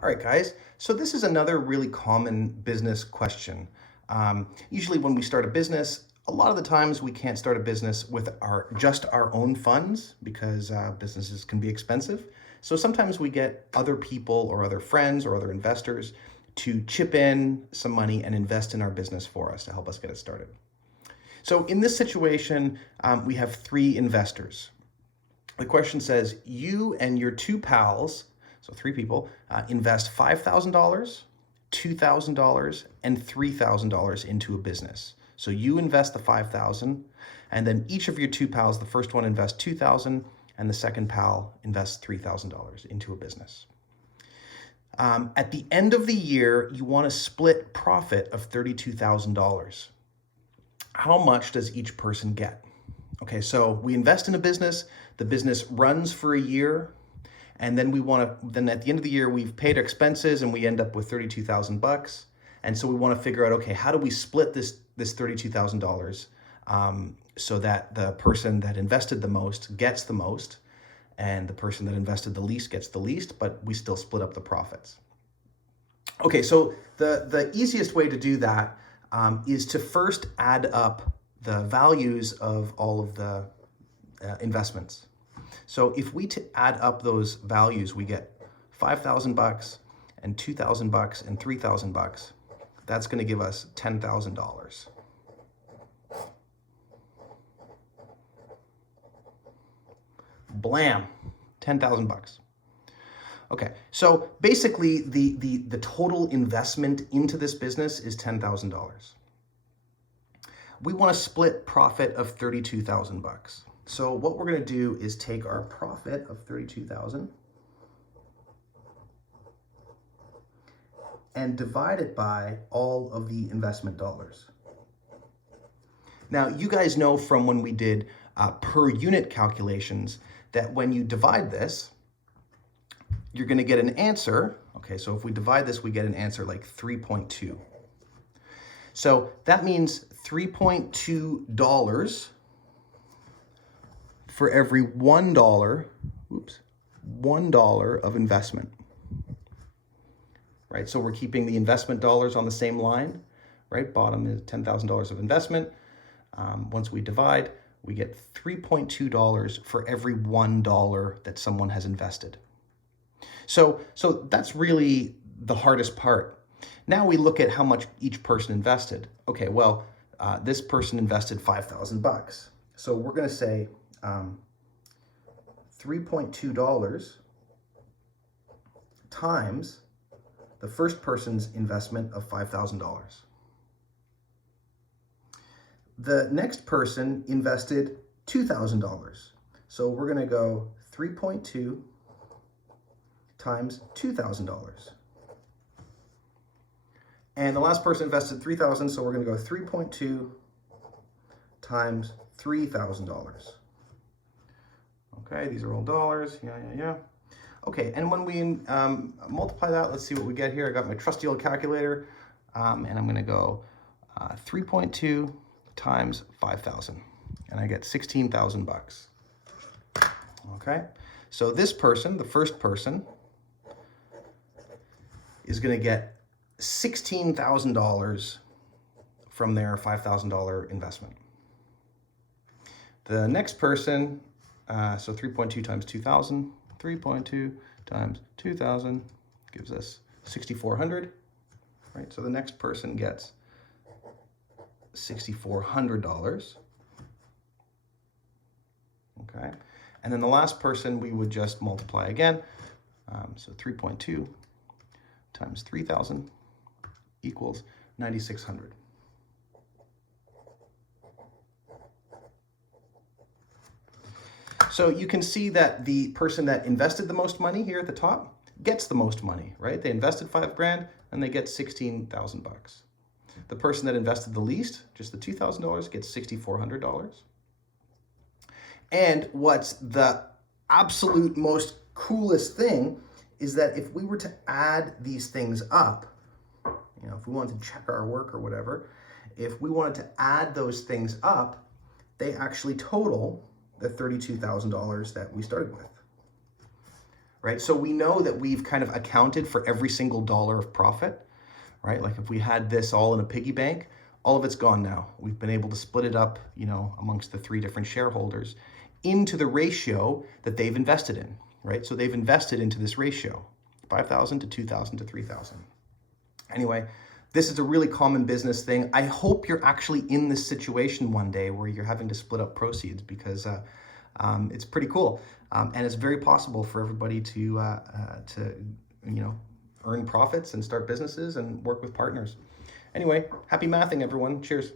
All right, guys. So this is another really common business question. Usually when we start a business, a lot of the times we can't start a business with just our own funds because businesses can be expensive. So sometimes we get other people or other friends or other investors to chip in some money and invest in our business for us to help us get it started. So in this situation, we have three investors. The question says, you and your two pals, so three people, invest $5,000, $2,000, and $3,000 into a business. So you invest the $5,000, and then each of your two pals, the first one invests $2,000, and the second pal invests $3,000 into a business. At the end of the year, you want to split profit of $32,000. How much does each person get? Okay, so we invest in a business, the business runs for a year, and then then at the end of the year, we've paid our expenses and we end up with 32,000 bucks. And so we want to figure out, okay, how do we split this $32,000 so that the person that invested the most gets the most and the person that invested the least gets the least, but we still split up the profits. Okay, so the easiest way to do that is to first add up the values of all of the investments. So if we add up those values, we get 5,000 bucks and 2,000 bucks and 3,000 bucks. That's going to give us $10,000. Blam, 10,000 bucks. Okay, so basically the total investment into this business is $10,000. We want to split profit of 32,000 bucks. So what we're going to do is take our profit of 32,000 and divide it by all of the investment dollars. Now, you guys know from when we did per unit calculations that when you divide this, you're going to get an answer. Okay, so if we divide this, we get an answer like 3.2. So that means $3.2 for every $1 of investment. Right, so we're keeping the investment dollars on the same line, right? Bottom is $10,000 of investment. Once we divide, we get $3.2 for every $1 that someone has invested. So that's really the hardest part. Now we look at how much each person invested. Okay, well, this person invested 5,000 bucks. So we're going to say $3.2 times the first person's investment of $5,000. The next person invested $2,000. So we're going to go 3.2 times $2,000. And the last person invested $3,000, so we're going to go 3.2 times $3,000. Okay, these are all dollars. Yeah. Okay, and when we multiply that, let's see what we get here. I got my trusty old calculator, and I'm going to go 3.2 times 5,000, and I get 16,000 bucks. Okay, so this person, the first person, is going to get $16,000 from their $5,000 investment. The next person, so 3.2 times 2,000, 3.2 times 2,000 gives us 6,400, right? So the next person gets $6,400, okay? And then the last person, we would just multiply again. So 3.2 times 3,000 equals 9,600. So you can see that the person that invested the most money here at the top gets the most money, right? They invested $5,000 and they get 16,000 bucks. The person that invested the least, just the $2,000, gets $6,400. And what's the absolute most coolest thing is that if we were to add these things up, if we wanted to check our work or whatever, if we wanted to add those things up, they actually total the $32,000 that we started with. right? So we know that we've kind of accounted for every single dollar of profit, right? Like if we had this all in a piggy bank, all of it's gone now. We've been able to split it up, amongst the three different shareholders into the ratio that they've invested in, right? So they've invested into this ratio, 5,000 to 2,000 to 3,000. Anyway, this is a really common business thing. I hope you're actually in this situation one day where you're having to split up proceeds, because it's pretty cool. And it's very possible for everybody to earn profits and start businesses and work with partners. Anyway, happy mathing, everyone. Cheers.